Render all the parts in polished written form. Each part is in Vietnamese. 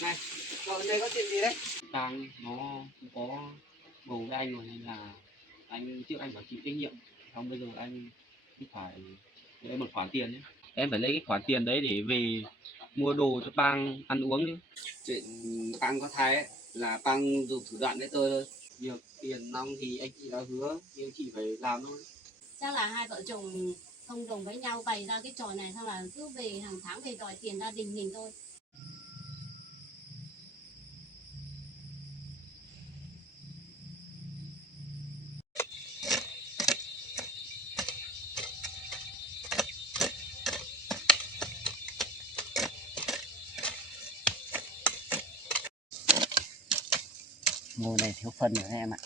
Này, cậu đây có chuyện gì đấy? Đang nó không có bầu với anh rồi nên là anh trước anh bảo chịu trách nhiệm, xong bây giờ anh phải lấy một khoản tiền ấy. Em phải lấy cái khoản tiền đấy để về mua đồ cho Pang ăn uống chứ. Chuyện Pang có thai ấy là Pang dùng thủ đoạn đấy tôi thôi. Việc tiền nong thì anh chị đã hứa nhưng chị phải làm thôi. Chắc là hai vợ chồng thông đồng với nhau bày ra cái trò này, xong là cứ về hàng tháng về đòi tiền gia đình mình thôi. Mùa này thiếu phân rồi em ạ.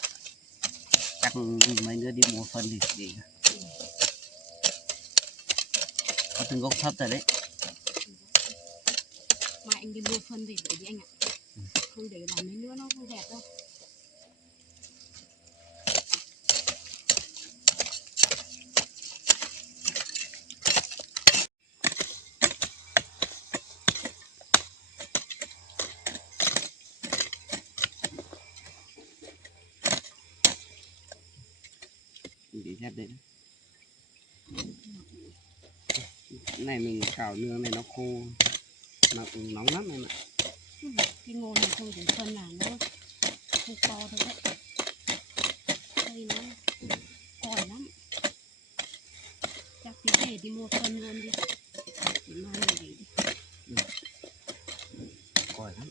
Chắc mấy đứa đi mua phân thì có từng gốc thấp rồi đấy. Mai anh đi mua phân về để đi anh ạ. Không để làm mấy nữa nó không đẹp đâu. Để dép đấy. Cái này mình xào nương này nó khô mà cũng nóng lắm em ạ. Cái ngô này không đủ phân là nó không to thôi đấy. Đây nó còi lắm. Chắc tí về đi mua phân luôn đi. Để mai mình để đi. Còi lắm.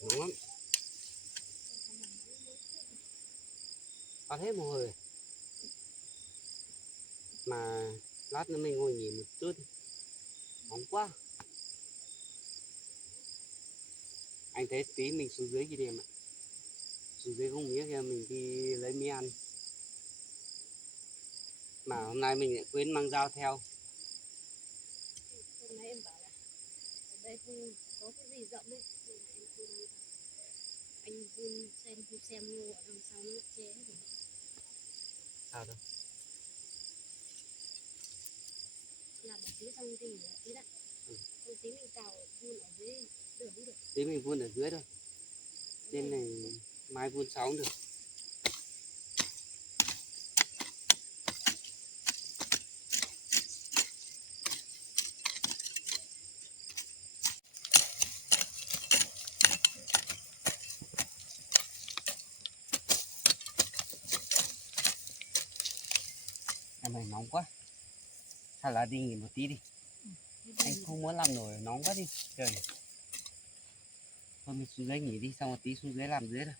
Nóng lắm. Bắt hết mồ hôi. Mà lát nữa mình ngồi nghỉ một chút. Nóng quá. Anh thấy tí mình xuống dưới kia đi em ạ. Xuống dưới không nghĩa kia mình đi lấy mì ăn. Mà hôm nay mình lại quên mang dao theo. Hôm nay em bảo là ở đây không có cái gì rộng ấy, nên là em không mang. Anh xem ngô ở đằng sau nó che hết rồi. Sao đâu? Làm một tí xong thì tí đã. Không tí mình cào vun ở dưới đường cũng được. Tí mình vun ở dưới thôi. Trên này mai vun sau cũng được. Em này nóng quá. Hay là đi nghỉ một tí đi. Anh không muốn làm nổi nóng quá đi. Trời. Thôi mình xuống dưới nghỉ đi, xong một tí xuống dưới làm dưới thôi.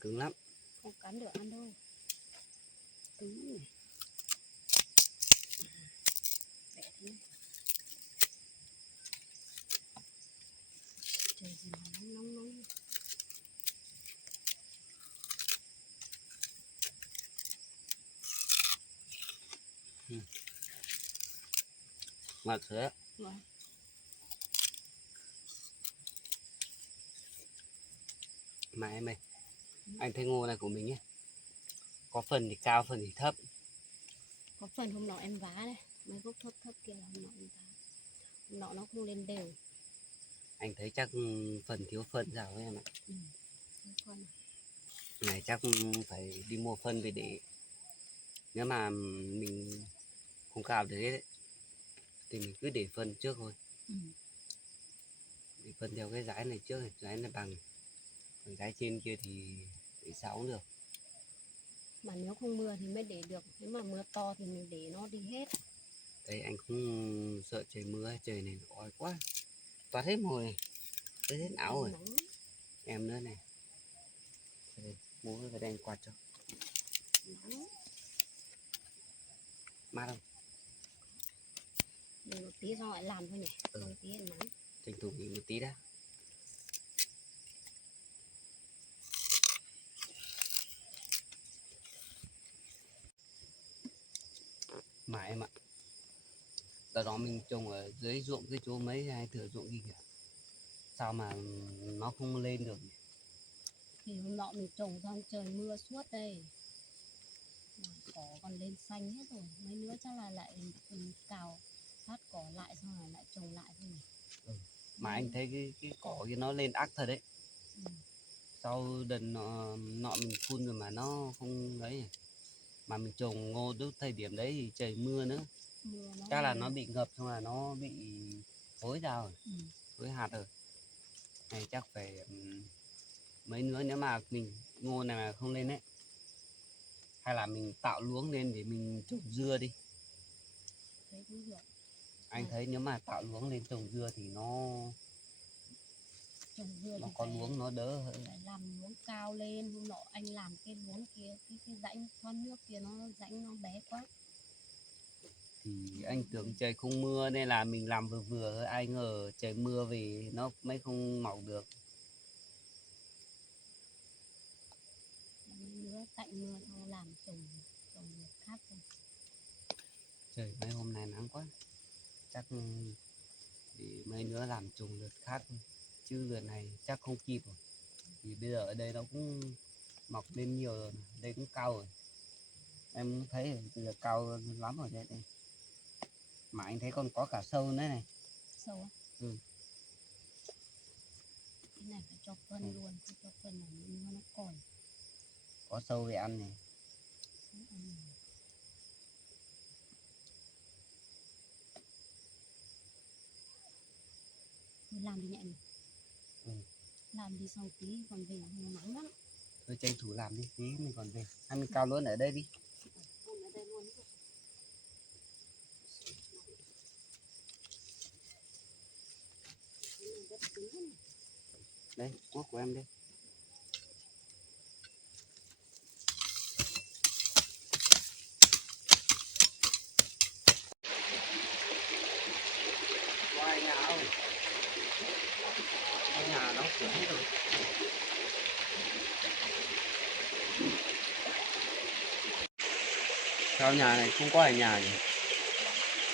Cứng lắm. Không cắn được ăn đâu. Cứng này. Bẻ thế này. Trời gì mà nóng. Ngọt thế. Vâng. Mà em ơi, anh thấy ngô này của mình nhé, có phần thì cao, phần thì thấp. Có phần hôm nọ em vá đây, mấy gốc thấp kia là hôm nọ em vá. Hôm nọ nó không lên đều. Anh thấy chắc phần thiếu phân sao ấy em ạ. Thiếu phân. Này chắc phải đi mua phân về để, nếu mà mình không cào được hết ấy, thì mình cứ để phân trước thôi. Để phân theo cái dải này trước này, dải này bằng, còn dải trên kia thì để sau cũng được. Mà nếu không mưa thì mới để được, nếu mà mưa to thì mình để nó đi hết. Đây anh cũng sợ trời mưa, trời này oi quá, toát hết mồ này, tới hết áo rồi. Nắng. Em nữa này, đây, mua cái đèn quạt cho. Nắng. Mát không? Để một tí xong lại làm thôi nhỉ. Một tí là nắng. Tranh thủ nghỉ một tí đã. Mà em ạ, đợt đó mình trồng ở dưới ruộng cái chỗ mấy hai thửa ruộng gì kìa, sao mà nó không lên được? Thì hôm nọ mình trồng xong trời mưa suốt đây. Mà cỏ còn lên xanh hết rồi. Mấy nữa chắc là lại cào phát cỏ lại xong rồi lại trồng lại thôi nhỉ. Mà anh thấy cái cỏ kia nó lên ác thật đấy. Sau đợt nọ mình phun rồi mà nó không đấy. Mà mình trồng ngô lúc thời điểm đấy thì trời mưa nữa, chắc là nó bị ngập xong là nó bị thối ra rồi, thối hạt rồi. Này chắc phải mấy nữa nếu mà mình ngô này mà không lên đấy, hay là mình tạo luống lên để mình trồng dưa đi. Đấy cũng được. Anh thấy nếu mà tạo luống lên trồng dưa thì nó Trồng dưa nó thì có luống nó đỡ hơn. phải làm luống cao lên. Hôm nọ anh làm cái luống kia, cái rãnh thoát nước kia nó rãnh nó bé quá. Thì anh tưởng trời không mưa nên là mình làm vừa vừa thôi, ai ngờ trời mưa vì nó mới không mọc được. Nữa tạnh mưa xong làm trồng việc khác rồi. Trời mấy hôm nay nắng quá, chắc để mấy nữa làm trồng lượt khác thôi, chứ lượt này chắc không kịp rồi. Thì bây giờ ở đây nó cũng mọc lên nhiều rồi, đây cũng cao rồi, em thấy bây giờ cao lắm rồi đây. Mà anh thấy còn có cả sâu nữa này. Sâu á? Cái này phải cho phân luôn, không cho phân là nó còi. Có sâu về ăn này. Mình làm thì nhẹ nhỉ? Làm đi xong tí còn về nó nắng lắm. Thôi tranh thủ làm đi, tí mình còn về. Hay mình cao luôn ở đây đi. Ở đây luôn. Đây, cuốc của em đây. sửa hết rồi. Sao nhà này không có ở nhà nhỉ?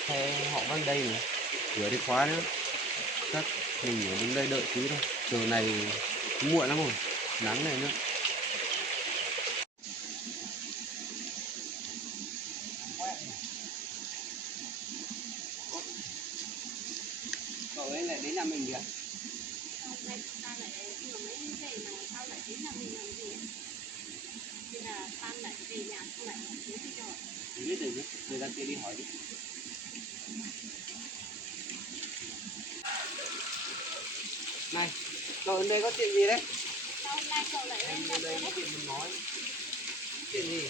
Hay họ văng đây mà cửa đi khóa nữa. Chắc mình ở đứng đây đợi tí thôi. Giờ này cũng muộn lắm rồi, nắng này nữa. Cậu ấy lại đến nhà mình kìa. Hôm nay ta lại vừa mới về mà sao lại đến nhà mình làm gì ấy? Thì là Phan lại về nhà không lại hỏi bố bây giờ. Mình biết rồi chứ, thời gian kia đi hỏi đi. Này, cậu đến đây có chuyện gì đấy? Sao hôm nay cậu lại Em lên đến nhà đây tôi có đấy? chuyện muốn nói. Chuyện gì?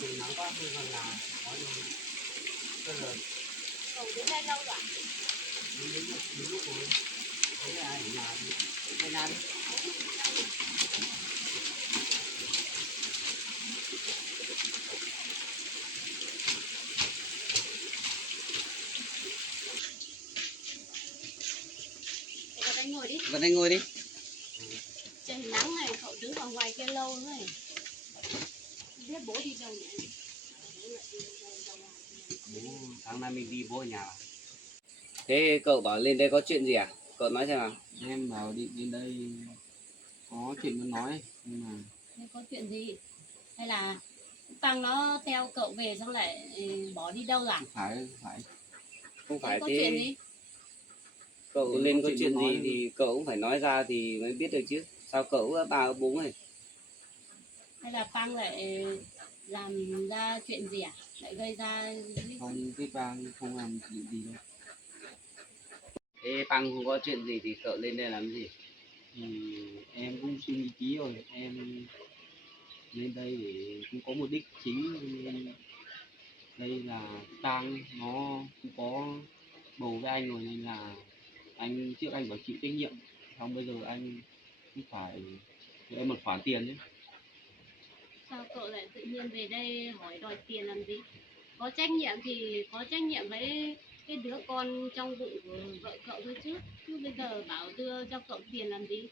Trời nắng quá không còn là nói rồi. Bây giờ Cậu đến đây lâu rồi à? đến lúc rồi. Thấy ai ở nhà thì về nhà đi. Cậu vào đây ngồi đi. Vào đây ngồi đi. Trời nắng này cậu đứng ở ngoài kia lâu nữa này. Không biết bố đi đâu nhỉ? Bố lại đi đâu à? Bố, sáng nay mình đi bố ở nhà. Thế cậu bảo lên đây có chuyện gì à? Cậu nói xem nào. Em bảo đi đến đây có chuyện muốn nói nhưng mà Thế có chuyện gì? Hay là Tăng nó theo cậu về xong lại bỏ đi đâu rồi à? không Thế phải có thế. chuyện gì? Cậu lên có chuyện gì thì cậu cũng phải nói ra thì mới biết được chứ. Sao cậu ba bố này? Hay là Tăng lại làm ra chuyện gì à? Lại gây ra Không, cái bang không làm chuyện gì đâu. Thế bang không có chuyện gì thì cậu lên đây làm gì? Thì em cũng suy nghĩ kỹ rồi, em lên đây để cũng có mục đích chính, nên đây là bang nó cũng có bầu với anh rồi nên là trước anh phải chịu trách nhiệm, xong bây giờ anh cũng phải cho em một khoản tiền đấy. sao cậu lại tự nhiên về đây hỏi đòi tiền làm gì? Có trách nhiệm thì có trách nhiệm với cái đứa con trong bụng của vợ cậu thôi chứ. Chứ bây giờ bảo đưa cho cậu tiền làm gì?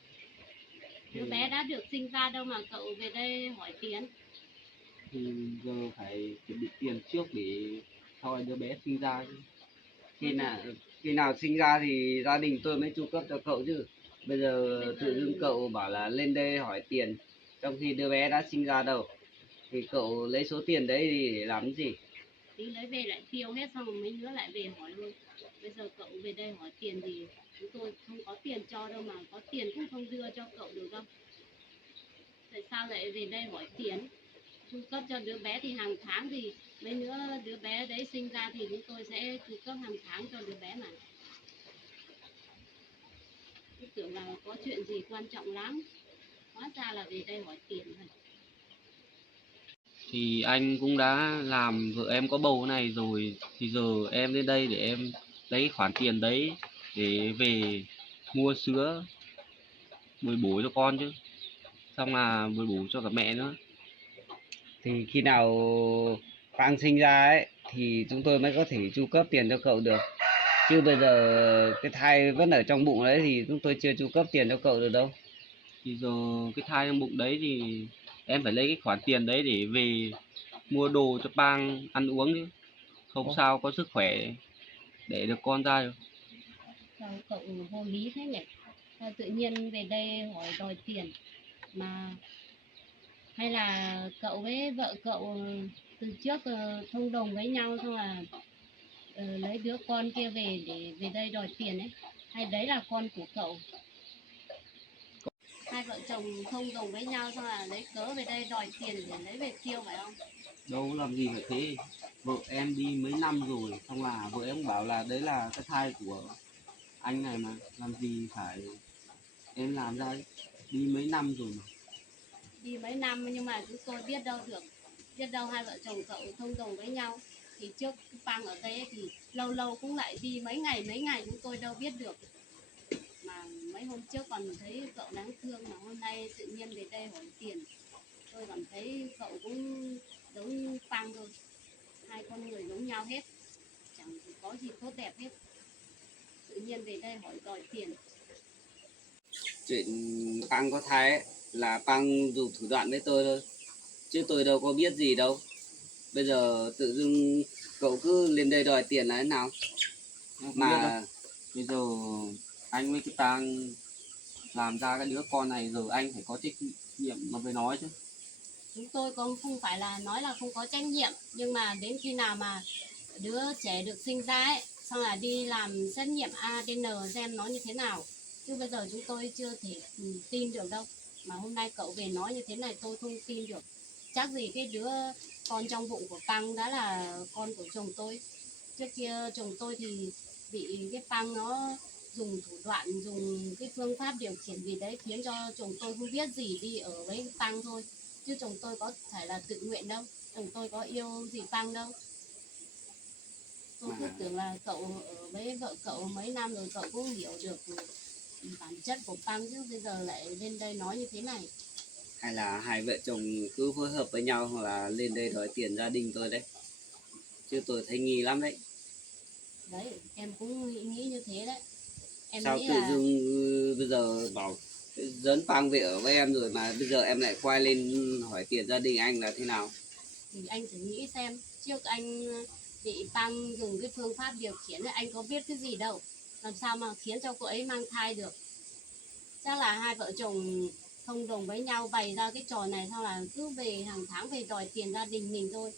Đứa bé đã được sinh ra đâu mà cậu về đây hỏi tiền. Thì giờ phải chuẩn bị tiền trước để cho đứa bé sinh ra chứ. khi nào khi nào sinh ra thì gia đình tôi mới chu cấp cho cậu chứ. Bây giờ tự dưng cậu bảo là lên đây hỏi tiền trong khi đứa bé đã sinh ra đâu, thì cậu lấy số tiền đấy thì để làm cái gì? Tí lấy về lại tiêu hết xong rồi mấy đứa lại về hỏi luôn. Bây giờ cậu về đây hỏi tiền thì chúng tôi không có tiền cho đâu, mà có tiền cũng không đưa cho cậu được đâu. Tại sao lại về đây hỏi tiền? Chu cấp cho đứa bé thì hàng tháng thì mấy đứa bé đấy sinh ra thì chúng tôi sẽ chu cấp hàng tháng cho đứa bé mà. Tôi tưởng là có chuyện gì quan trọng lắm, hóa ra là về đây hỏi tiền thôi. Thì anh cũng đã làm vợ em có bầu này rồi, thì giờ em lên đây để em lấy khoản tiền đấy để về mua sữa bồi bổ cho con chứ, xong là bồi bổ cho cả mẹ nữa. Thì khi nào Quang sinh ra ấy thì chúng tôi mới có thể chu cấp tiền cho cậu được, chứ bây giờ cái thai vẫn ở trong bụng đấy thì chúng tôi chưa chu cấp tiền cho cậu được đâu. Thì giờ cái thai trong bụng đấy thì em phải lấy cái khoản tiền đấy để về mua đồ cho Pang ăn uống chứ, không sao có sức khỏe để được con ra được. Sao cậu vô lý thế nhỉ? Sao tự nhiên về đây hỏi đòi tiền mà? Hay là cậu với vợ cậu từ trước thông đồng với nhau xong là lấy đứa con kia về để về đây đòi tiền ấy? Hay đấy là con của cậu? Hai vợ chồng thông đồng với nhau xong là lấy cớ về đây đòi tiền để lấy về tiêu phải không? Đâu làm gì phải thế, vợ em đi mấy năm rồi, xong là vợ em bảo là đấy là cái thai của anh này mà, làm gì phải em làm ra ấy. Đi mấy năm rồi mà. Đi mấy năm nhưng mà chúng tôi biết đâu được, biết đâu hai vợ chồng cậu thông đồng với nhau. Thì trước Pang ở đây ấy, thì lâu lâu cũng lại đi mấy ngày chúng tôi đâu biết được. Mà mấy hôm trước còn thấy cậu đáng thương, mà hôm nay tự nhiên về đây hỏi tiền. Tôi cảm thấy cậu cũng giống Pang thôi, hai con người giống nhau hết, chẳng có gì tốt đẹp hết. Tự nhiên về đây hỏi đòi tiền. Chuyện Pang có thai ấy, là Pang dùng thủ đoạn với tôi thôi, chứ tôi đâu có biết gì đâu. Bây giờ tự dưng cậu cứ lên đây đòi tiền là thế nào? Mà bây giờ anh với cái Tang làm ra cái đứa con này, giờ anh phải có trách nhiệm mà phải nói chứ. Chúng tôi cũng không phải là nói là không có trách nhiệm, nhưng mà đến khi nào mà đứa trẻ được sinh ra ấy, xong là đi làm xét nghiệm ADN xem nó như thế nào, chứ bây giờ chúng tôi chưa thể tin được đâu. Mà hôm nay cậu về nói như thế này tôi không tin được. Chắc gì cái đứa con trong bụng của Păng đã là con của chồng tôi. Trước kia chồng tôi thì bị cái Păng nó dùng thủ đoạn, dùng cái phương pháp điều khiển gì đấy khiến cho chồng tôi không biết gì, đi ở với Păng thôi, chứ chồng tôi có phải là tự nguyện đâu, chồng tôi có yêu gì Păng đâu. Tôi cứ tưởng là cậu ở với vợ cậu mấy năm rồi cậu cũng hiểu được bản chất của Păng, chứ bây giờ lại lên đây nói như thế này. Hay là hai vợ chồng cứ phối hợp với nhau, hoặc là lên đây đòi tiền gia đình tôi đấy, chứ tôi thấy nghi lắm đấy. Đấy, em cũng nghĩ như thế đấy. Em Sao nghĩ tự là dưng bây giờ bảo dẫn Pang về ở với em rồi mà bây giờ em lại quay lên hỏi tiền gia đình anh là thế nào? thì anh thử nghĩ xem, trước anh bị Păng dùng cái phương pháp điều khiển ấy, anh có biết cái gì đâu, làm sao mà khiến cho cô ấy mang thai được. Chắc là hai vợ chồng thông đồng với nhau bày ra cái trò này, xong là cứ về hàng tháng về đòi tiền gia đình mình thôi.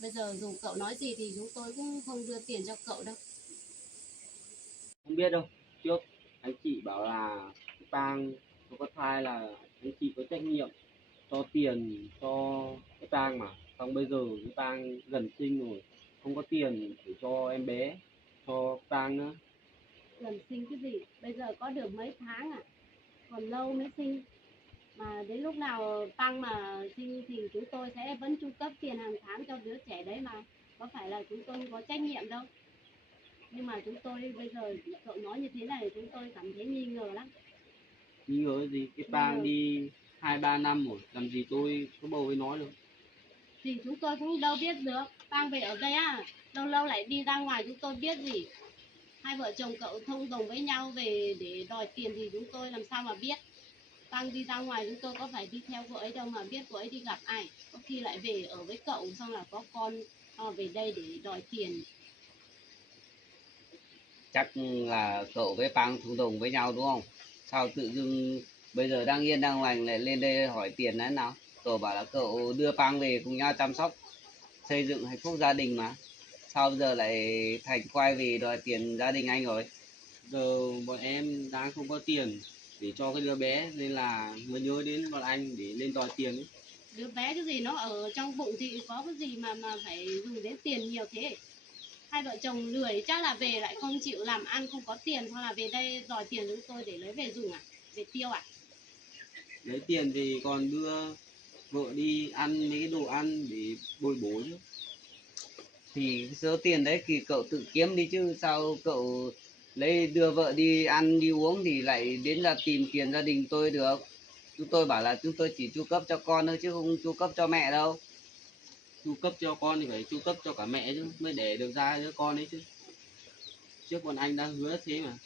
Bây giờ dù cậu nói gì thì chúng tôi cũng không đưa tiền cho cậu đâu. Không biết đâu. Trước anh chị bảo là cái Pang nó có thai là anh chị có trách nhiệm cho tiền cho cái Pang mà. Xong bây giờ cái Pang gần sinh rồi, không có tiền để cho em bé, cho Pang nữa. Gần sinh cái gì, bây giờ có được mấy tháng à, còn lâu mới sinh. Mà đến lúc nào tăng mà sinh thì chúng tôi sẽ vẫn chu cấp tiền hàng tháng cho đứa trẻ đấy mà, có phải là chúng tôi không có trách nhiệm đâu. Nhưng mà chúng tôi bây giờ cậu nói như thế này chúng tôi cảm thấy nghi ngờ lắm. Nghi ngờ gì? Cái Nghi Pang ngờ đi 2-3 năm rồi, làm gì tôi có bầu với nói được. thì chúng tôi cũng đâu biết được, tăng về ở đây lâu lâu lại đi ra ngoài chúng tôi biết gì. Hai vợ chồng cậu thông đồng với nhau về để đòi tiền thì chúng tôi làm sao mà biết. Tăng đi ra ngoài chúng tôi có phải đi theo cô ấy đâu mà biết cô ấy đi gặp ai, có khi lại về ở với cậu xong là có con về đây để đòi tiền. Chắc là cậu với Pang thông đồng với nhau đúng không? Sao tự dưng bây giờ đang yên đang lành lại lên đây hỏi tiền thế nào? Cậu bảo là cậu đưa Pang về cùng nhau chăm sóc, xây dựng hạnh phúc gia đình mà. Sao bây giờ lại thành quay về đòi tiền gia đình anh rồi? Giờ bọn em đang không có tiền để cho cái đứa bé, nên là mới nhớ đến bọn anh để lên đòi tiền ấy. Đứa bé cái gì nó ở trong bụng thì có cái gì mà phải dùng đến tiền nhiều thế. Hai vợ chồng lười chắc là về lại không chịu làm ăn, không có tiền, hoặc là về đây đòi tiền chúng tôi để lấy về dùng về tiêu Lấy tiền thì còn đưa vợ đi ăn mấy cái đồ ăn để bồi bổ chứ. Thì số tiền đấy thì cậu tự kiếm đi chứ, sao cậu lấy đưa vợ đi ăn đi uống thì lại đến là tìm tiền gia đình tôi được. Chúng tôi bảo là chúng tôi chỉ chu cấp cho con thôi chứ không chu cấp cho mẹ đâu. Chu cấp cho con thì phải chu cấp cho cả mẹ chứ mới để được ra đứa con ấy chứ. Trước bọn anh đã hứa thế mà,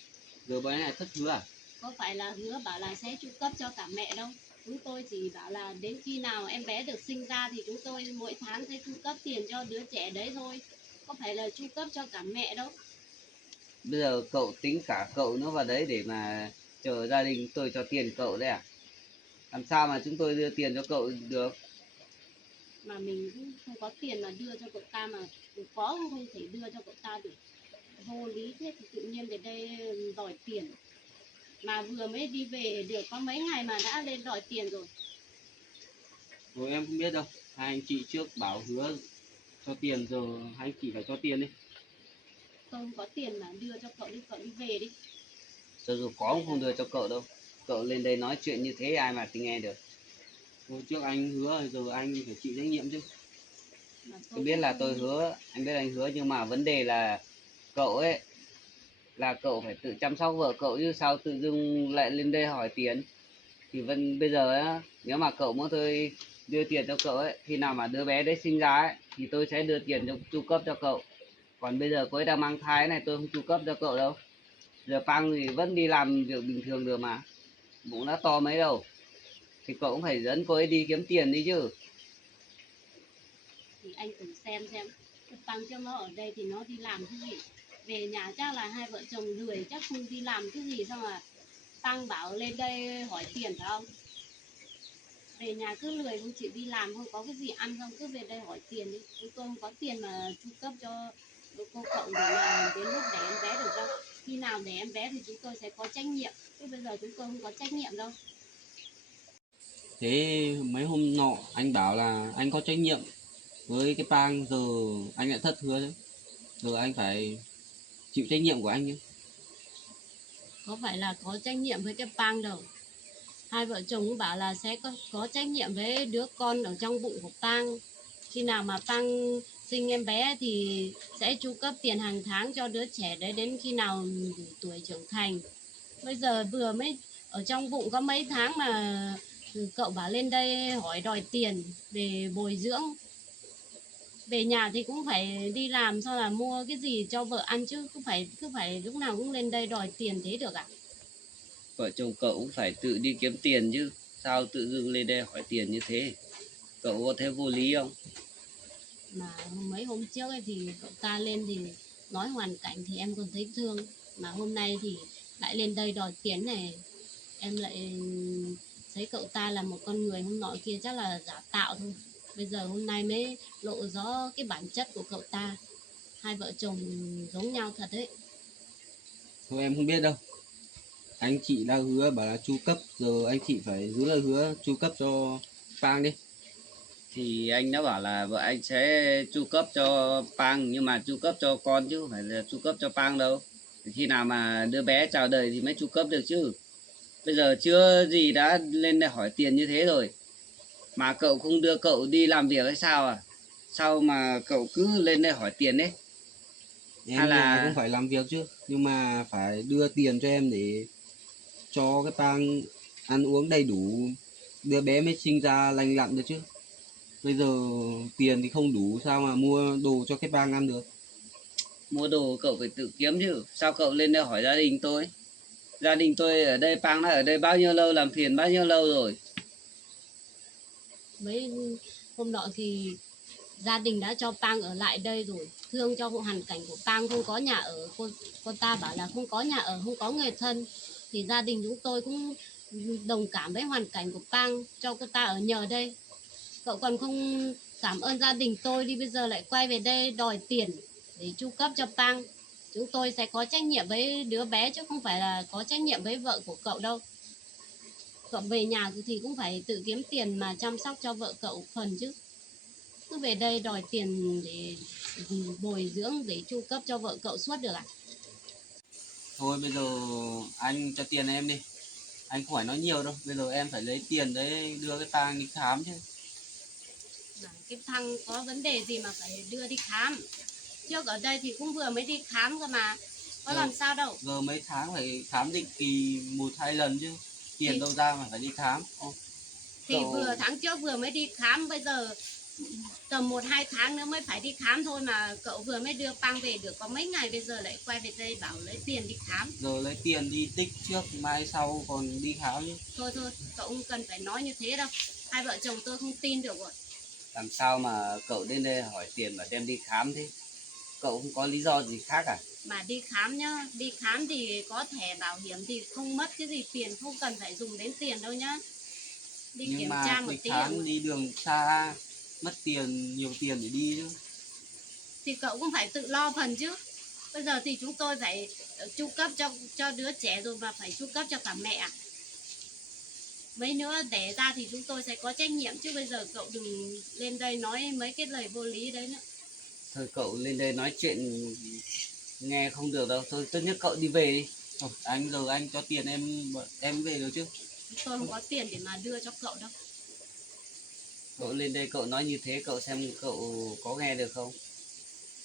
giờ bọn anh lại thất hứa à? Có phải là hứa bảo là sẽ chu cấp cho cả mẹ đâu. Chúng tôi chỉ bảo là đến khi nào em bé được sinh ra thì chúng tôi mỗi tháng sẽ chu cấp tiền cho đứa trẻ đấy thôi, có phải là chu cấp cho cả mẹ đâu. Bây giờ cậu tính cả cậu nữa vào đấy để mà chờ gia đình tôi cho tiền cậu đấy à? Làm sao mà chúng tôi đưa tiền cho cậu được? Mà mình cũng không có tiền mà đưa cho cậu ta, mà có cũng không thể đưa cho cậu ta được, vô lý thế. Thì tự nhiên về đây đòi tiền, mà vừa mới đi về được có mấy ngày mà đã lên đòi tiền rồi. Rồi em không biết đâu. Hai anh chị trước bảo hứa cho tiền, giờ hai anh chị phải cho tiền đi. Tôi không có tiền mà đưa cho cậu đi, cậu đi về đi. Cho dù có cũng không đưa cho cậu đâu. Cậu lên đây nói chuyện như thế ai mà thì nghe được. Hồi trước anh hứa, giờ anh phải chịu trách nhiệm chứ. Tôi biết là tôi hứa, anh biết anh hứa, nhưng mà vấn đề là cậu ấy, là cậu phải tự chăm sóc vợ cậu chứ sao tự dưng lại lên đây hỏi tiền. Thì bây giờ á, nếu mà cậu muốn tôi đưa tiền cho cậu ấy, khi nào mà đứa bé đấy sinh ra ấy thì tôi sẽ đưa tiền cho chu cấp cho cậu. Còn bây giờ cô ấy đang mang thai này, tôi không chu cấp cho cậu đâu. Giờ Pang thì vẫn đi làm việc bình thường được mà. bụng đã to mấy đâu, thì cậu cũng phải dẫn cô ấy đi kiếm tiền đi chứ. Thì anh thử xem cái Tăng cho nó ở đây thì nó đi làm cái gì, về nhà chắc là hai vợ chồng lười chắc không đi làm cái gì, xong là Tăng bảo lên đây hỏi tiền phải không, về nhà cứ lười không chịu đi làm, không có cái gì ăn, xong cứ về đây hỏi tiền đi, chúng tôi không có tiền mà chu cấp cho cô cậu để mà đến lúc đẻ em bé được đâu, khi nào đẻ em bé thì chúng tôi sẽ có trách nhiệm, chứ bây giờ chúng tôi không có trách nhiệm đâu. Thế mấy hôm nọ anh bảo là anh có trách nhiệm với cái Pang, giờ anh lại thất hứa đấy, giờ anh phải chịu trách nhiệm của anh chứ. Có phải là có trách nhiệm với cái Pang đâu, hai vợ chồng cũng bảo là sẽ có trách nhiệm với đứa con ở trong bụng của Pang, khi nào mà Pang sinh em bé thì sẽ chu cấp tiền hàng tháng cho đứa trẻ đấy đến khi nào đủ tuổi trưởng thành. Bây giờ vừa mới ở trong bụng có mấy tháng mà cậu bảo lên đây hỏi đòi tiền để bồi dưỡng, về nhà thì cũng phải đi làm xong là mua cái gì cho vợ ăn chứ, cứ phải lúc nào cũng lên đây đòi tiền thế được à? Vợ chồng cậu cũng phải tự đi kiếm tiền chứ, sao tự dưng lên đây hỏi tiền như thế, cậu có thấy vô lý không? Mà mấy hôm trước ấy thì cậu ta lên thì nói hoàn cảnh thì em còn thấy thương, mà hôm nay thì lại lên đây đòi tiền này, em lại thấy cậu ta là một con người, hôm nọ kia chắc là giả tạo thôi, bây giờ hôm nay mới lộ rõ cái bản chất của cậu ta, hai vợ chồng giống nhau thật đấy. Thôi em không biết đâu, anh chị đã hứa bảo là chu cấp, giờ anh chị phải giữ lời hứa chu cấp cho Pang đi. Thì anh đã bảo là vợ anh sẽ chu cấp cho Pang, nhưng mà chu cấp cho con chứ không phải là chu cấp cho Pang đâu. Khi nào mà đứa bé chào đời thì mới chu cấp được chứ. Bây giờ chưa gì đã lên đây hỏi tiền như thế rồi. Mà cậu không đưa cậu đi làm việc hay sao à? Sao mà cậu cứ lên đây hỏi tiền đấy? Hay Em nhà cũng là phải làm việc chứ, nhưng mà phải đưa tiền cho em để cho cái Pang ăn uống đầy đủ, đứa bé mới sinh ra lành lặn được chứ. Bây giờ tiền thì không đủ, sao mà mua đồ cho cái Pang ăn được. mua đồ cậu phải tự kiếm chứ? Sao cậu lên đây hỏi gia đình tôi? Gia đình tôi ở đây, Pang đã ở đây bao nhiêu lâu, làm phiền bao nhiêu lâu rồi. Mấy hôm nọ thì gia đình đã cho Pang ở lại đây rồi, thương cho hoàn cảnh của Pang không có nhà ở, cô ta bảo là không có nhà ở, không có người thân, thì gia đình chúng tôi cũng đồng cảm với hoàn cảnh của Pang, cho cô ta ở nhờ đây. Cậu còn không cảm ơn gia đình tôi đi, bây giờ lại quay về đây đòi tiền để chu cấp cho Pang. Chúng tôi sẽ có trách nhiệm với đứa bé chứ không phải là có trách nhiệm với vợ của cậu đâu. Cậu về nhà thì cũng phải tự kiếm tiền mà chăm sóc cho vợ cậu phần chứ, cứ về đây đòi tiền để bồi dưỡng để chu cấp cho vợ cậu suốt được à? Thôi bây giờ anh cho tiền em đi, anh không phải nói nhiều đâu, bây giờ em phải lấy tiền đấy đưa cái Pang đi khám chứ. Mà cái thằng có vấn đề gì mà phải đưa đi khám, trước ở đây thì cũng vừa mới đi khám cơ mà, có Giờ, làm sao đâu. giờ mấy tháng phải khám định kỳ 1-2 lần chứ, tiền thì, đâu ra mà phải đi khám. thì Cậu vừa tháng trước vừa mới đi khám, bây giờ tầm 1-2 tháng nữa mới phải đi khám thôi, mà cậu vừa mới đưa Pang về được có mấy ngày, bây giờ lại quay về đây bảo lấy tiền đi khám. giờ lấy tiền đi tích trước, mai sau còn đi khám chứ. Thôi thôi, cậu không cần phải nói như thế đâu, hai vợ chồng tôi không tin được rồi. Làm sao mà cậu đến đây hỏi tiền mà đem đi khám thế? Cậu không có lý do gì khác à? Mà đi khám nhá, đi khám thì có thẻ bảo hiểm thì không mất cái gì tiền, không cần phải dùng đến tiền đâu nhá. Đi Nhưng kiểm mà tra một đi tí khám đi đường xa, mất tiền, nhiều tiền để đi chứ. thì cậu cũng phải tự lo phần chứ. Bây giờ thì chúng tôi phải chu cấp cho đứa trẻ rồi mà phải chu cấp cho cả mẹ à? Mấy nữa đẻ ra thì chúng tôi sẽ có trách nhiệm chứ, bây giờ cậu đừng lên đây nói mấy cái lời vô lý đấy nữa. Thôi cậu lên đây nói chuyện nghe không được đâu, thôi tốt nhất cậu đi về đi. Thôi, giờ anh cho tiền em về được chứ. Tôi không có tiền để mà đưa cho cậu đâu. Cậu lên đây cậu nói như thế, cậu xem cậu có nghe được không?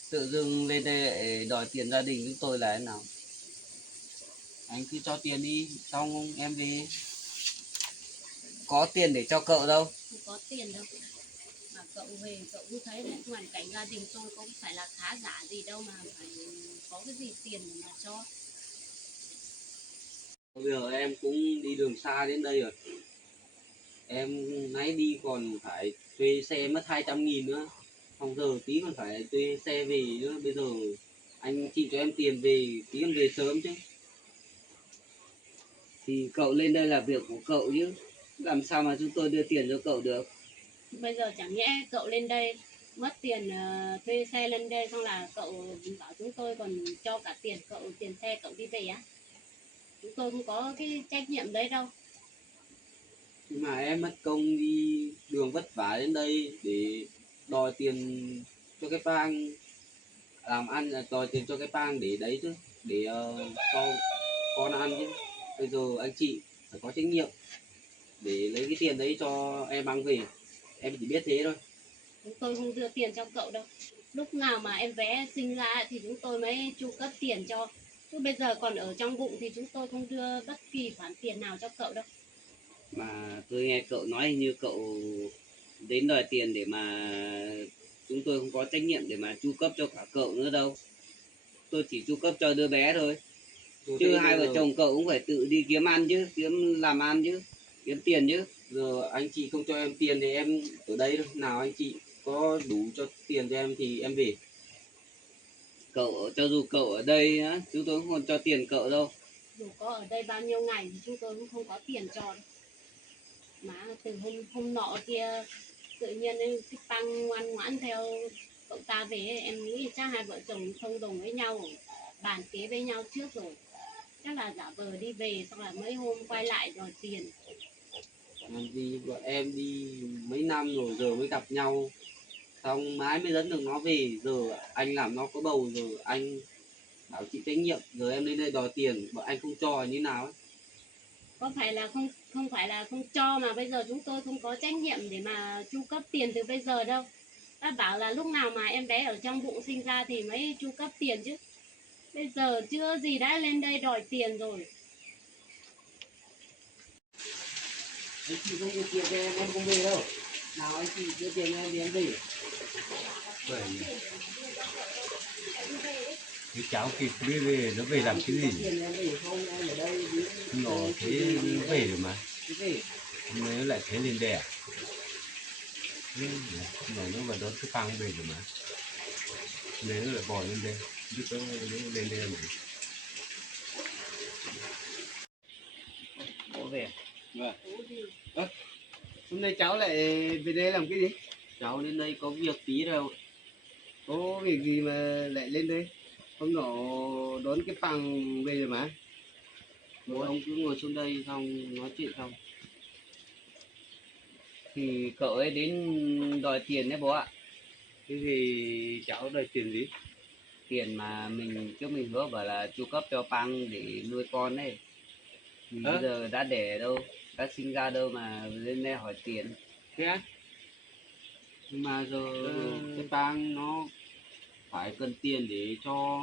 Tự dưng lên đây lại đòi tiền gia đình chúng tôi là thế nào? Anh cứ cho tiền đi, xong em về. Có tiền để cho cậu đâu. Không có tiền đâu. Mà cậu về cậu cũng thấy đấy, hoàn cảnh gia đình tôi cũng phải là khá giả gì đâu mà phải có cái gì tiền để mà cho. Bây giờ em cũng đi đường xa đến đây rồi, em nãy đi còn phải thuê xe mất 200.000 nữa, xong giờ tí còn phải thuê xe về nữa. Bây giờ anh chị cho em tiền về tí em về sớm chứ. Thì cậu lên đây là việc của cậu chứ, làm sao mà chúng tôi đưa tiền cho cậu được. Bây giờ chẳng nhẽ cậu lên đây mất tiền thuê xe lên đây, xong là cậu bảo chúng tôi còn cho cả tiền cậu, tiền xe cậu đi về á? Chúng tôi không có cái trách nhiệm đấy đâu. Nhưng mà em mất công đi đường vất vả đến đây để đòi tiền cho cái Pang làm ăn, là đòi tiền cho cái Pang để đấy chứ, để cho con ăn chứ. Bây giờ anh chị phải có trách nhiệm để lấy cái tiền đấy cho em mang về, em chỉ biết thế thôi. Chúng tôi không đưa tiền cho cậu đâu. Lúc nào mà em bé sinh ra thì chúng tôi mới chu cấp tiền cho. Chứ bây giờ còn ở trong bụng thì chúng tôi không đưa bất kỳ khoản tiền nào cho cậu đâu. Mà tôi nghe cậu nói hình như cậu đến đòi tiền để mà chúng tôi không có trách nhiệm để mà chu cấp cho cả cậu nữa đâu. Tôi chỉ chu cấp cho đứa bé thôi. Chứ hai vợ chồng cậu cũng phải tự đi kiếm ăn chứ, kiếm làm ăn chứ, kiếm tiền chứ. Giờ anh chị không cho em tiền thì em ở đây thôi. Nào anh chị có đủ cho tiền cho em thì em về. Cậu cho dù cậu ở đây á, chúng tôi cũng không cho tiền cậu đâu. Dù có ở đây bao nhiêu ngày thì chúng tôi cũng không có tiền cho đâu. Mà từ hôm nọ kia tự nhiên cái Tăng ngoan ngoãn theo cậu ta về, em nghĩ chắc hai vợ chồng thông đồng với nhau, bàn kế với nhau trước rồi, chắc là giả vờ đi về xong là mấy hôm quay lại đòi tiền. Làm gì, vợ em đi mấy năm rồi giờ mới gặp nhau, xong mãi mới dẫn được nó về. Giờ anh làm nó có bầu rồi anh bảo chịu trách nhiệm, giờ em lên đây đòi tiền mà anh không cho là như nào ấy. Có phải là không không phải là không cho, mà bây giờ chúng tôi không có trách nhiệm để mà chu cấp tiền từ bây giờ đâu. Ta bảo là lúc nào mà em bé ở trong bụng sinh ra thì mới chu cấp tiền chứ. Bây giờ chưa gì đã lên đây đòi tiền rồi. Anh chị không đưa tiền cho em không về đâu. Nào anh chị đưa tiền cho em thì em về. Vậy cái cháu kịp biết về nó về làm cái gì? Tiền em về không, em ở đây Nó thế về rồi mà. về. Nó lại thế lên đẻ. Ừ, nó mà đón cái phang về rồi mà. Nếu nó lại bỏ lên đây, biết nó lên đây mà. Có về. Vâng. Hôm nay cháu lại về đây làm cái gì? Cháu lên đây có việc tí đâu. Có việc gì mà lại lên đây? Hôm nọ đón cái bằng về rồi mà. Rồi ông cứ ngồi xuống đây xong nói chuyện xong. Thì cậu ấy đến đòi tiền đấy bố ạ. Thế thì cháu đòi tiền gì? Tiền mà mình trước mình hứa bảo là chu cấp cho Pang để nuôi con đấy. Thì bây giờ đã đẻ đâu, đã sinh ra đâu mà lên đây hỏi tiền. Thế á? Nhưng mà giờ cái Pang nó phải cần tiền để cho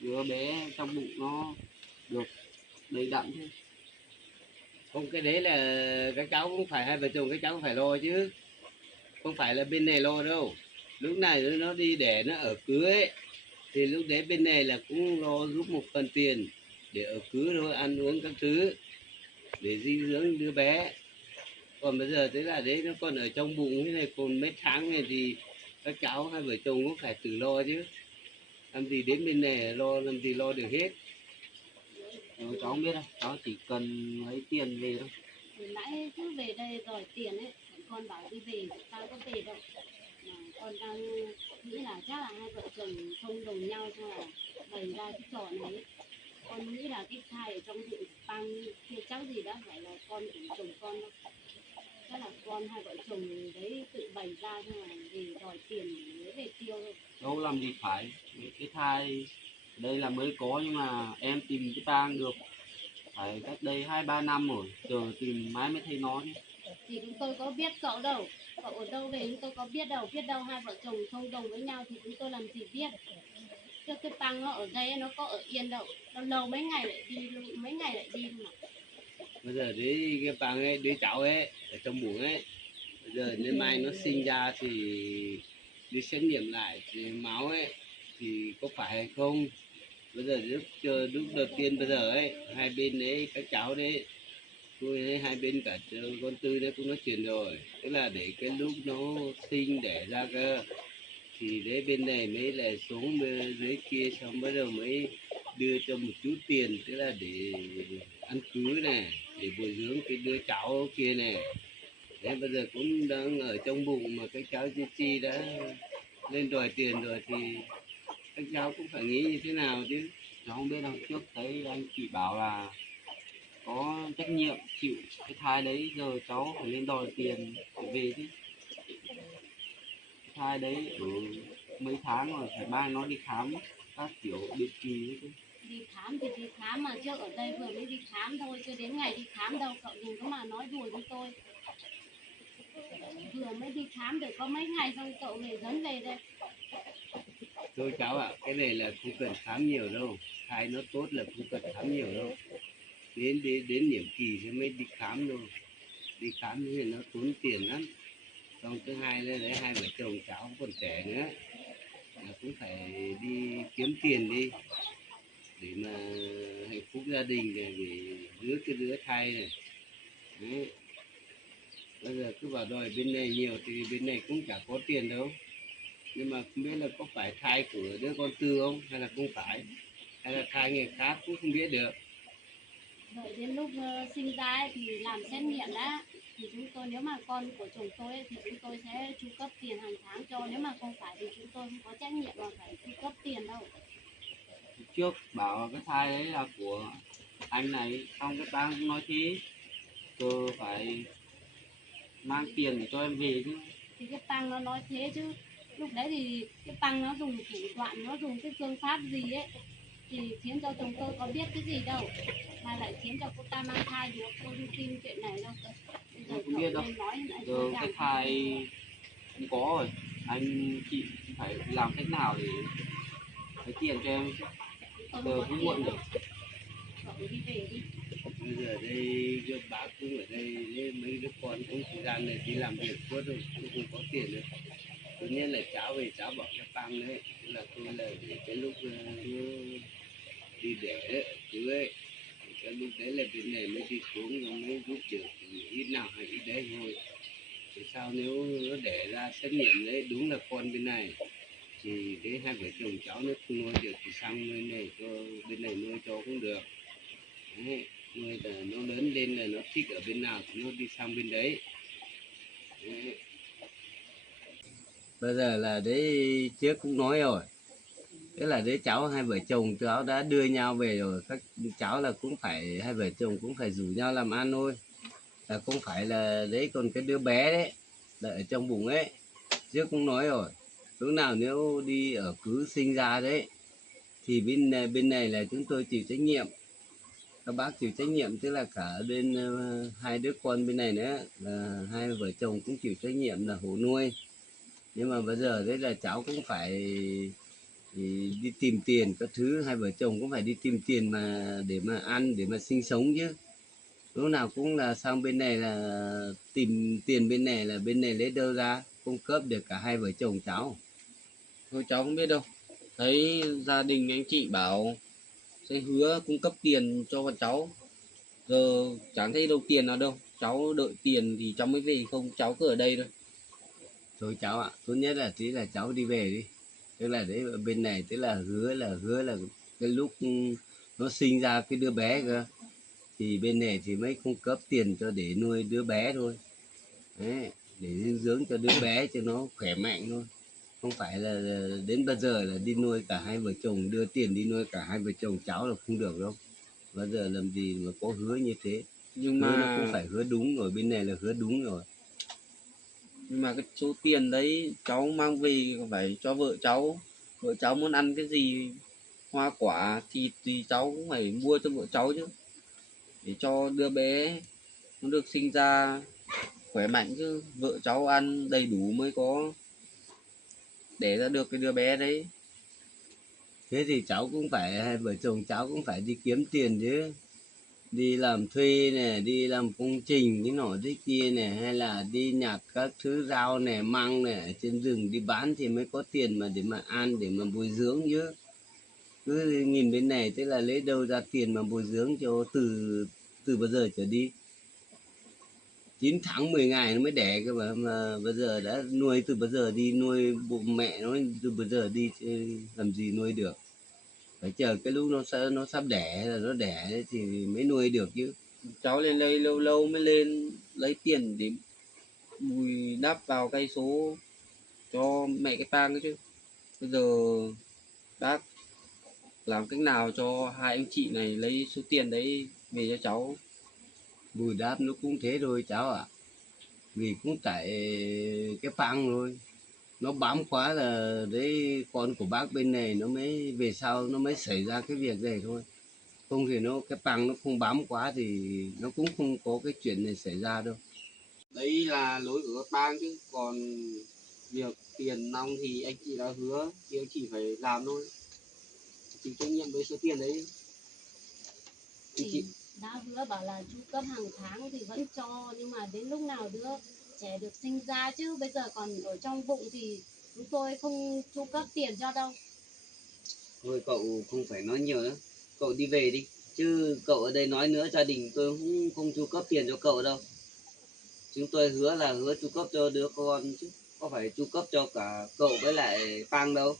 đứa bé trong bụng nó được đầy đặn chứ. Không, cái đấy là các cháu cũng phải, hai vợ chồng các cháu cũng phải lo chứ. Không phải là bên này lo đâu. Lúc này nó đi đẻ nó ở cưới ấy, thì lúc đấy bên này là cũng lo giúp một phần tiền để ở cưới thôi, ăn uống các thứ để dinh dưỡng đứa bé. Còn bây giờ thế là đấy nó còn ở trong bụng thế này còn mấy tháng này thì các cháu hai vợ chồng cũng phải tự lo chứ, làm gì đến bên này lo, làm gì lo được hết. Cháu không biết đâu, cháu chỉ cần lấy tiền về thôi. Hồi nãy cứ về đây đòi tiền ấy, con bảo đi về, tao có về đâu. Mà con đang nghĩ là chắc là hai vợ chồng thông đồng nhau cho là bày ra cái trò này ấy. Con nghĩ là cái thai ở trong bụng Tăng kia chắc gì đã phải là con của chồng con đâu. Chắc là con hai vợ chồng đấy tự bày ra cho là về đòi tiền để lấy về tiêu thôi. Đâu làm gì phải, cái thai đây là mới có nhưng mà em tìm cái tang được phải cách đây 2-3 năm rồi, giờ tìm mãi mới thấy nó chứ. Thì chúng tôi có biết cậu đâu, cậu ở đâu về chúng tôi có biết đâu hai vợ chồng thông đồng với nhau thì chúng tôi làm gì biết. Chứ cái Tăng nó ở đây nó có ở yên đâu, lâu lâu mấy ngày lại đi, mấy ngày lại đi mà. Bây giờ đấy cái bạn ấy, đứa cháu ấy ở trong bụng ấy, bây giờ nếu mai nó sinh ra thì đi xét nghiệm lại thì máu ấy thì có phải hay không, bây giờ lúc đầu tiên bây giờ ấy hai bên đấy các cháu đấy tôi thấy hai bên cả con Tư nó cũng nói chuyện rồi, tức là để cái lúc nó sinh đẻ ra cơ thì đấy bên này mới là xuống dưới kia xong bắt đầu mới đưa cho một chút tiền, tức là để ăn cưới này, để bồi dưỡng cái đứa cháu kia này. Thế bây giờ cũng đang ở trong bụng mà cái cháu Chi Chi đã lên đòi tiền rồi thì các cháu cũng phải nghĩ như thế nào chứ. Cháu không biết đâu, trước thấy anh chị bảo là có trách nhiệm chịu cái thai đấy, giờ cháu phải lên đòi tiền để về chứ. Cái thai đấy ở mấy tháng rồi phải mang nó đi khám các kiểu định kỳ ấy chứ. Đi khám thì đi khám mà trước ở đây vừa mới đi khám thôi, chưa đến ngày đi khám đâu, cậu đừng có mà nói đùa với tôi. Vừa mới đi khám được có mấy ngày xong cậu về dẫn về đây. Thôi cháu ạ, cái này là không cần khám nhiều đâu, thai nó tốt là không cần khám nhiều đâu, đến nhiệm kỳ thì mới đi khám thôi, đi khám thì nó tốn tiền lắm. Xong thứ hai là đấy hai vợ chồng cháu còn trẻ nữa là cũng phải đi kiếm tiền đi để mà hạnh phúc gia đình để đứa cái đứa thai này. Đấy. Bây giờ cứ vào đòi bên này nhiều thì bên này cũng chả có tiền đâu, nhưng mà không biết là có phải thai của đứa con Tư không hay là không phải, hay là thai người khác cũng không biết được. Đợi đến lúc sinh ra ấy, thì làm xét nghiệm đã, thì chúng tôi nếu mà con của chồng tôi ấy, thì chúng tôi sẽ chu cấp tiền hàng tháng cho, nếu mà không phải thì chúng tôi không có trách nhiệm mà phải chu cấp tiền đâu. Trước bảo cái thai đấy là của anh này, xong cái bác cũng nói thế, giờ phải mang tiền để cho em về chứ. Thì cái tăng nó nói thế chứ, lúc đấy thì cái tăng nó dùng thủ đoạn, nó dùng cái phương pháp gì ấy thì khiến cho chúng tôi có biết cái gì đâu mà lại khiến cho cô ta mang thai được, tôi không tin chuyện này đâu. Bây giờ Tôi không cậu biết đâu, nên nói lại giờ tôi cái càng thai không có rồi, anh chị phải làm cách nào để lấy tiền cho em chứ, không giờ có cũng tiền muộn đâu, rồi. cậu đi về đi. Bây giờ đây các bác cũng ở đây đấy, mấy đứa con cũng thời gian này đi làm việc suốt rồi cũng không có tiền nữa. Tự nhiên là cháu về cháu bảo cái tăng đấy, tức là tôi là để cái lúc đi đẻ đấy, cứ ấy thì cái lúc đấy là bên này mới đi xuống nó mới giúp được ít nào hay ít đấy thôi. Thì sao nếu nó đẻ ra xét nghiệm đấy đúng là con bên này thì cái hai vợ chồng cháu nó không nuôi được thì sang bên này cho bên này nuôi cho cũng được. Đấy, nuôi là nó lớn lên là nó thích ở bên nào thì nó đi sang bên đấy. Đấy. Bây giờ là đấy trước cũng nói rồi, tức là đứa cháu hai vợ chồng cháu đã đưa nhau về rồi, các cháu là cũng phải hai vợ chồng cũng phải rủ nhau làm ăn thôi, là không phải là đấy. Còn cái đứa bé đấy là ở trong bụng ấy, trước cũng nói rồi, lúc nào nếu đi ở cứ sinh ra đấy thì bên này là chúng tôi chịu trách nhiệm, các bác chịu trách nhiệm, tức là cả bên hai đứa con bên này nữa là hai vợ chồng cũng chịu trách nhiệm là hộ nuôi. Nhưng mà bây giờ đấy là cháu cũng phải đi tìm tiền các thứ, hai vợ chồng cũng phải đi tìm tiền mà để mà ăn để mà sinh sống chứ, lúc nào cũng là sang bên này là tìm tiền, bên này là bên này lấy đâu ra cung cấp được cả hai vợ chồng cháu. Thôi cháu không biết đâu, thấy gia đình anh chị bảo sẽ hứa cung cấp tiền cho con cháu, giờ chẳng thấy đâu tiền nào đâu, cháu đợi tiền thì cháu mới về, không cháu cứ ở đây thôi. Thôi cháu ạ, tốt nhất là tí là cháu đi về đi, tức là đấy ở bên này tức là hứa là cái lúc nó sinh ra cái đứa bé cơ thì bên này thì mới cung cấp tiền cho để nuôi đứa bé thôi. Đấy, để dinh dưỡng cho đứa bé cho nó khỏe mạnh thôi, không phải là đến bây giờ là đi nuôi cả hai vợ chồng, đưa tiền đi nuôi cả hai vợ chồng cháu là không được đâu. Bây giờ làm gì mà có hứa như thế, nhưng hứa nó cũng mà phải hứa đúng rồi, bên này là hứa đúng rồi. nhưng mà cái số tiền đấy cháu mang về phải cho vợ cháu muốn ăn cái gì, hoa quả thì cháu cũng phải mua cho vợ cháu chứ, để cho đứa bé nó được sinh ra khỏe mạnh chứ, vợ cháu ăn đầy đủ mới có đẻ ra được cái đứa bé đấy. Thế thì cháu cũng phải, hai vợ chồng cháu cũng phải đi kiếm tiền chứ, đi làm thuê này, đi làm công trình cái nọ thế kia này, hay là đi nhặt các thứ rau này, măng này ở trên rừng đi bán thì mới có tiền mà để mà ăn, để mà bồi dưỡng chứ. cứ nhìn bên này tức là lấy đâu ra tiền mà bồi dưỡng cho từ bao giờ trở đi. 9 tháng 10 ngày nó mới đẻ cơ mà bây giờ đã nuôi từ bao giờ đi, nuôi bụng mẹ nó từ bao giờ đi chứ làm gì nuôi được. Phải chờ cái lúc nó sắp đẻ là nó đẻ đấy thì mới nuôi được chứ. Cháu lên đây lâu lâu mới lên lấy tiền để bù đắp vào cây số cho mẹ cái tang ấy chứ. Bây giờ bác làm cách nào cho hai anh chị này lấy số tiền đấy về cho cháu. Bù đắp nó cũng thế thôi cháu ạ. Vì cũng tại cái phăng thôi, nó bám quá là đấy, con của bác bên này nó mới về sau nó mới xảy ra cái việc này thôi. Không thì nó cái phăng nó không bám quá thì nó cũng không có cái chuyện này xảy ra đâu. Đấy là lỗi của các bang chứ, còn việc tiền nong thì anh chị đã hứa thì anh chị phải làm thôi, chịu trách nhiệm với số tiền đấy anh chị. Thì đã hứa bảo là chu cấp hàng tháng thì vẫn cho, nhưng mà đến lúc nào đứa trẻ được sinh ra chứ, bây giờ còn ở trong bụng thì chúng tôi không chu cấp tiền cho đâu. Thôi cậu không phải nói nhiều nữa, cậu đi về đi, chứ cậu ở đây nói nữa gia đình tôi cũng không chu cấp tiền cho cậu đâu. Chúng tôi hứa là hứa chu cấp cho đứa con chứ có phải chu cấp cho cả cậu với lại Pang đâu.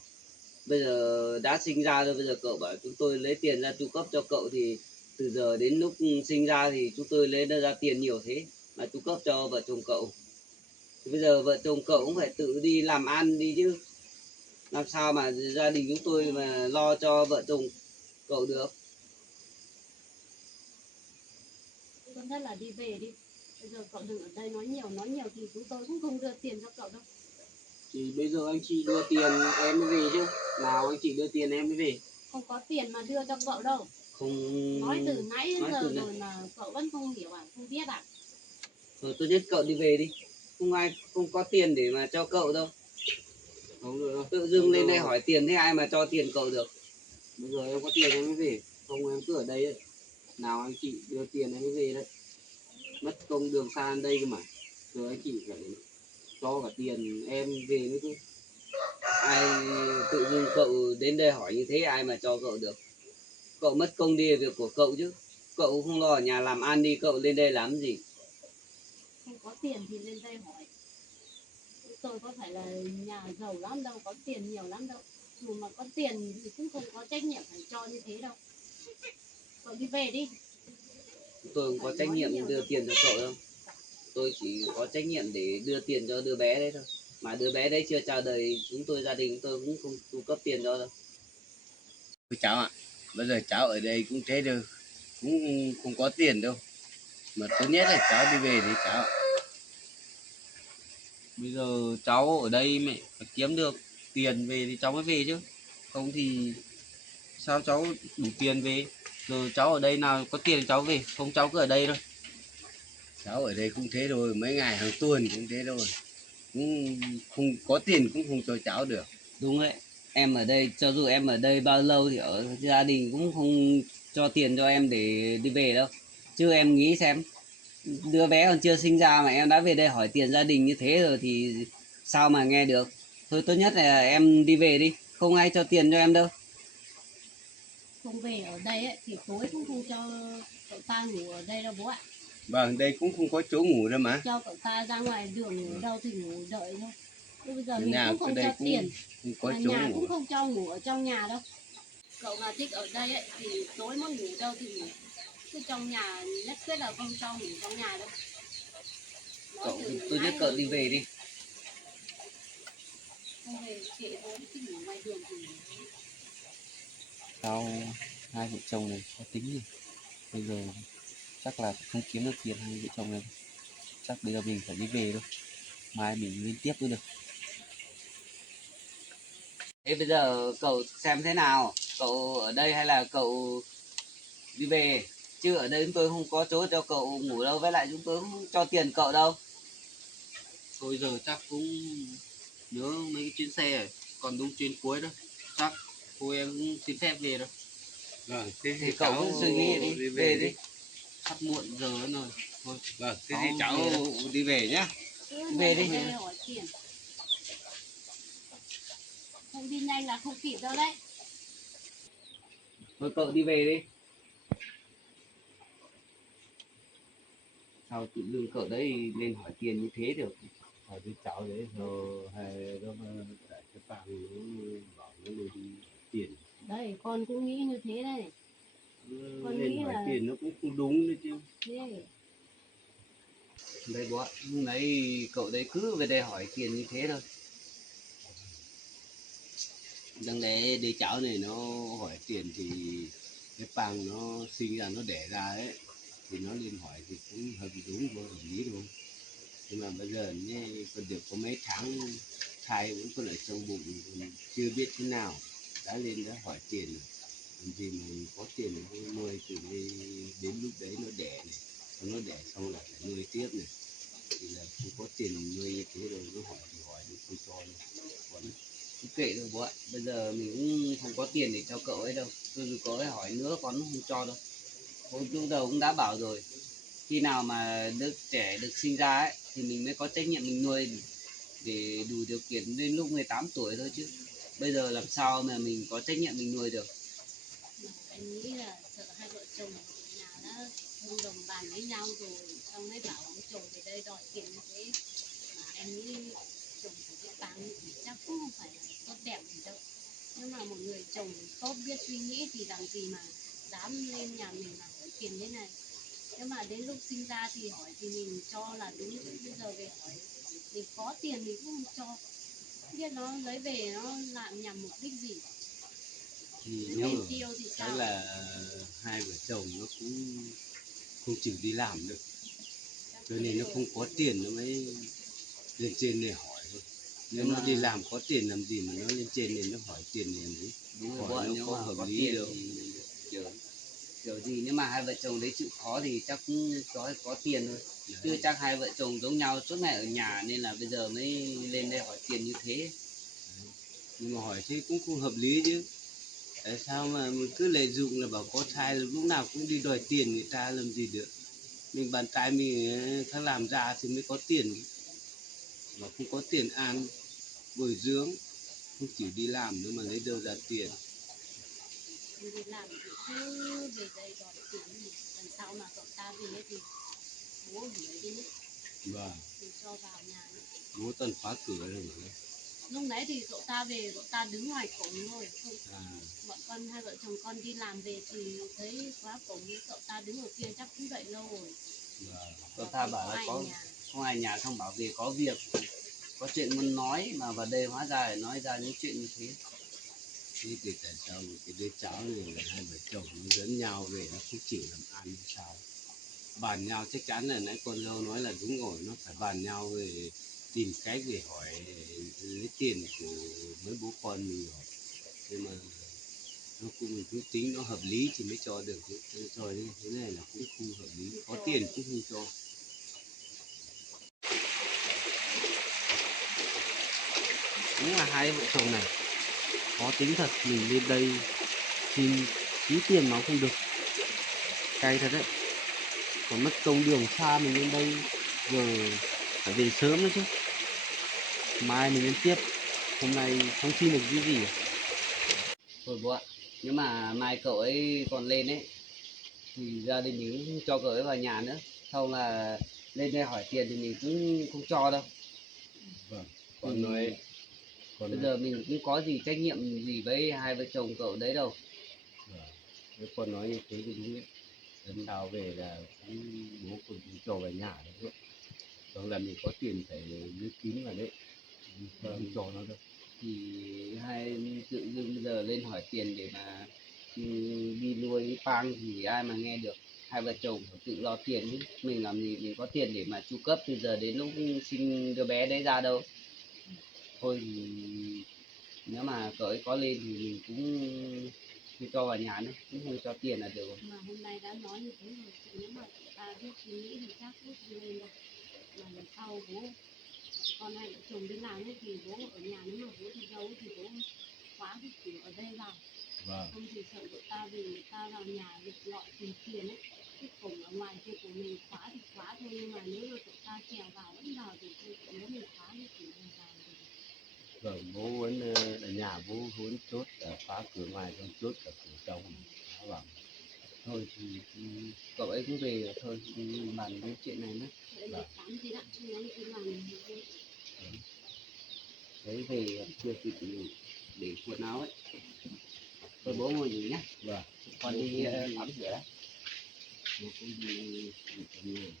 Bây giờ đã sinh ra rồi, bây giờ cậu bảo chúng tôi lấy tiền ra chu cấp cho cậu thì từ giờ đến lúc sinh ra thì chúng tôi lấy ra tiền nhiều thế mà chu cấp cho vợ chồng cậu. Thì bây giờ vợ chồng cậu cũng phải tự đi làm ăn đi chứ, làm sao mà gia đình chúng tôi mà lo cho vợ chồng cậu được. Tốt nhất là đi về đi, bây giờ cậu đừng ở đây nói nhiều thì chúng tôi cũng không đưa tiền cho cậu đâu. Thì bây giờ anh chị đưa tiền em mới về chứ, nào anh chị đưa tiền em mới về. Không có tiền mà đưa cho cậu đâu. Không Nói từ nãy đến nói giờ từ này. rồi mà cậu vẫn không hiểu à, không biết à? Thôi tốt nhất cậu đi về đi, không ai không có tiền để mà cho cậu đâu. Không được đâu, Tự dưng lên đây giờ, hỏi tiền thế ai mà cho tiền cậu được. bây giờ em có tiền em mới về, không em cứ ở đây ấy. Nào anh chị đưa tiền em mới về đấy, mất công đường xa đến đây cơ mà, giờ anh chị phải cho cả tiền em về nữa chứ. Ai tự dưng cậu đến đây hỏi như thế ai mà cho cậu được. Cậu mất công đi việc của cậu chứ, cậu không lo ở nhà làm ăn đi, cậu lên đây làm gì. Không có tiền thì lên đây hỏi. Tôi có phải là nhà giàu lắm đâu, có tiền nhiều lắm đâu. Dù mà có tiền thì cũng không có trách nhiệm phải cho như thế đâu. Cậu đi về đi. Tôi không có trách nhiệm đưa tiền cho cậu đâu, tôi chỉ có trách nhiệm để đưa tiền cho đứa bé đấy thôi, mà đứa bé đấy chưa chào đời chúng tôi, gia đình tôi cũng không cung cấp tiền cho đâu. Cháu ạ, bây giờ cháu ở đây cũng thế đâu, cũng không có tiền đâu, mà tốt nhất là cháu đi về đi cháu ạ. Bây giờ cháu ở đây mẹ phải kiếm được tiền về thì cháu mới về chứ, không thì sao cháu đủ tiền về. Giờ cháu ở đây nào có tiền thì cháu về, không cháu cứ ở đây thôi. Cháu ở đây cũng thế thôi, mấy ngày hàng tuần cũng thế thôi, cũng không có tiền cũng không cho cháu được. Đúng đấy, em ở đây cho dù em ở đây bao lâu thì ở gia đình cũng không cho tiền cho em để đi về đâu. Chứ em nghĩ xem, đứa bé còn chưa sinh ra mà em đã về đây hỏi tiền gia đình như thế rồi thì sao mà nghe được. Thôi tốt nhất là em đi về đi, không ai cho tiền cho em đâu. Không về ở đây ấy, thì tối cũng không cho cậu ta ngủ ở đây đâu bố ạ. Vâng, đây cũng không có chỗ ngủ đâu mà. Cho cậu ta ra ngoài đường ngủ đâu thì ngủ đợi thôi. Thế bây giờ Thế mình nào cũng không đây cho cũng tiền, không có mà chỗ nhà ngủ. cũng không cho ngủ ở trong nhà đâu. Cậu mà thích ở đây ấy, thì tối muốn ngủ đâu thì ngủ. Chứ trong nhà nhất quyết là không cho ngủ trong nhà đâu. Nói Cậu từ tôi nãy nhất cậu giờ đi rồi. về đi. Không về kệ bố, thích ngủ ngoài đường thì ngủ. Sao hai vợ chồng này có tính gì, bây giờ chắc là không kiếm được tiền hai vợ chồng này, chắc bây giờ mình phải đi về thôi, mai mình lên tiếp nữa được. Thế bây giờ cậu xem thế nào, cậu ở đây hay là cậu đi về, chứ ở đây chúng tôi không có chỗ cho cậu ngủ đâu, với lại chúng tôi không cho tiền cậu đâu. Thôi giờ chắc cũng nhớ mấy cái chuyến xe rồi, còn đúng chuyến cuối thôi, chắc cô em cũng xin phép về rồi. Vâng, thế thì cậu cứ suy nghĩ đi, về đi. Sắp muộn giờ nữa rồi thôi. Vâng, thế Cháu thì cháu về đây. đi về nhá. Cứ Về về đi. đây hỏi tiền. Không đi nhanh là không kịp đâu đấy. thôi cậu đi về đi. Sao tự dưng cậu đấy lên hỏi tiền như thế được? hỏi cái cháu đấy rồi hay nó tại cái bạn nó bảo nó lên đi tiền. Đây con cũng nghĩ như thế đây. Con Lên nghĩ hỏi là tiền nó cũng không đúng đấy chứ. thế. Đây bố ạ, lúc nãy cậu đấy cứ về đây hỏi tiền như thế thôi. Đáng lẽ đứa cháu này nó hỏi tiền thì cái bằng nó sinh ra nó đẻ ra ấy thì nó lên hỏi thì cũng hợp đúng vô hợp lý đúng không? Nhưng mà bây giờ nhé còn được có mấy tháng thai vẫn còn ở trong bụng còn chưa biết thế nào đã lên đã hỏi tiền rồi. Làm gì mà có tiền nó nuôi từ đây đến lúc đấy nó đẻ này, xong nó đẻ xong lại phải nuôi tiếp này thì là không có tiền nuôi như thế rồi nó hỏi thì hỏi nó không cho đâu. Còn Cứ kệ thôi bố ạ, bây giờ mình cũng không có tiền để cho cậu ấy đâu. Dù cậu ấy hỏi nữa con cũng không cho đâu. Bố lúc đầu cũng đã bảo rồi, khi nào mà đứa trẻ được sinh ra ấy thì mình mới có trách nhiệm mình nuôi để đủ điều kiện đến lúc 18 tuổi thôi chứ. Bây giờ làm sao mà mình có trách nhiệm mình nuôi được. Mà em nghĩ là sợ hai vợ chồng ở nhà đã thông đồng bàn với nhau rồi, xong mới bảo ông chồng về đây đòi tiền như thế. Mà em nghĩ chồng của cái Tăng thì chắc cũng không phải là tốt đẹp gì đâu. Nhưng mà một người chồng tốt biết suy nghĩ thì làm gì mà dám lên nhà mình mà hỏi tiền thế này. Nhưng mà đến lúc sinh ra thì hỏi thì mình cho là đúng, bây giờ về hỏi mình có tiền mình cũng không cho, biết nó lấy về nó làm nhằm mục đích gì, thì nó nếu lên mà tiêu thì chắc sao. là hai vợ chồng nó cũng không chịu đi làm được Chắc cho thế nên nó rồi. không có tiền nó mới lên trên để hỏi thôi. Nếu Nhưng nó đi mà làm có tiền làm gì mà nó lên trên để nó hỏi tiền này đấy. đúng rồi bố Hỏi ạ, nó nếu có mà hợp có lý tiền đâu. thì kiểu kiểu gì nếu mà hai vợ chồng đấy chịu khó thì chắc cũng có tiền thôi. Chứ Đấy. chắc hai vợ chồng giống nhau suốt ngày ở nhà nên là bây giờ mới lên đây hỏi tiền như thế. Nhưng mà hỏi thế cũng không hợp lý chứ. Tại sao mà mình cứ lợi dụng là bảo có thai là lúc nào cũng đi đòi tiền người ta làm gì được. Mình bàn tay mình ta làm ra thì mới có tiền. Mà không có tiền ăn, bồi dưỡng, không chịu đi làm nữa mà lấy đâu ra tiền. Mình đi làm thì cứ về đây đòi tiền thì lần sau mà cậu ta về thì bố đuổi đi nữa, Và thì cho vào nhà nữa. bố toàn khóa cửa rồi mà. Lúc nãy thì cậu ta về cậu ta đứng ngoài cổng thôi. À, Bọn con hai vợ chồng con đi làm về thì thấy khóa cổng với cậu ta đứng ở kia chắc cũng vậy lâu rồi. và Cậu Mà ta không bảo có là ai có nhà. không ai nhà, không bảo về có việc, có chuyện muốn nói mà vào đây hóa ra để nói ra những chuyện như thế. thế thì tại sao một cái đứa cháu này là hai vợ chồng nó dẫn nhau về nó không chịu làm ăn hay sao? Bàn nhau chắc chắn là nãy con dâu nói là đúng rồi, nó phải bàn nhau về tìm cách để hỏi lấy tiền của mấy bố con mình rồi. Nhưng mà nó cũng mình cứ tính nó hợp lý thì mới cho được chứ. Cho như thế này là cũng không hợp lý, có tiền cũng không cho. Đúng là hai vợ chồng này khó tính thật, mình lên đây xin tí tiền nó không được, cay thật đấy. Còn mất công đường xa mình lên đây, giờ phải về sớm nữa chứ, mai mình lên tiếp, hôm nay không xin được cái gì. Thôi bố ạ, nếu mà mai cậu ấy còn lên ấy thì gia đình mình cũng cho cậu ấy vào nhà nữa, không là lên đây hỏi tiền thì mình cũng không cho đâu. Vâng, Vì con bây nói giờ mình cũng có gì trách nhiệm gì với hai vợ chồng cậu đấy đâu. vâng, nếu con nói như thế thì đúng đấy. Lần sau về là cũng bố cũng cho về nhà đấy. Còn là mình có tiền phải giữ kín vào đấy, không cho nó đâu. Thì hai tự dưng bây giờ lên hỏi tiền để mà đi nuôi Pang thì ai mà nghe được. Hai vợ chồng phải tự lo tiền chứ, mình làm gì mình có tiền để mà chu cấp từ giờ đến lúc sinh đứa bé đấy ra đâu. Thôi thì nếu mà cậu ấy có lên thì mình cũng không cho vào nhà nữa, cũng không cho tiền là được rồi. Mà hôm nay đã nói như thế rồi thì nếu mà cậu ta biết suy nghĩ thì chắc cũng không lên đâu. Mà lần sau bố bọn con hai vợ chồng đi làm ấy thì bố ở nhà, nếu mà bố đi đâu ấy thì bố khóa cái cửa ở đây vào. Vâng, Không thì sợ cậu ta về người ta vào nhà lục lọi tìm tiền ấy, cái cổng ở ngoài kia của mình khóa thì khóa thôi, nhưng mà nếu mà cậu ta trèo vào vẫn vào thì thôi, nếu mình khóa cái cửa này vào thì Vâng, bố vẫn ở nhà bố muốn chốt phá cửa ngoài xong chốt cả cửa trong. Vâng. Thôi thì cậu ấy cứ về thôi bàn cái chuyện này nữa. Để tắm thì đã cho nó đi làm. Đấy về chưa kịp để quần áo ấy. Thôi bố ngồi nghỉ nhá. Vâng. Con đi tắm rửa đấy. Con đi tắm rửa.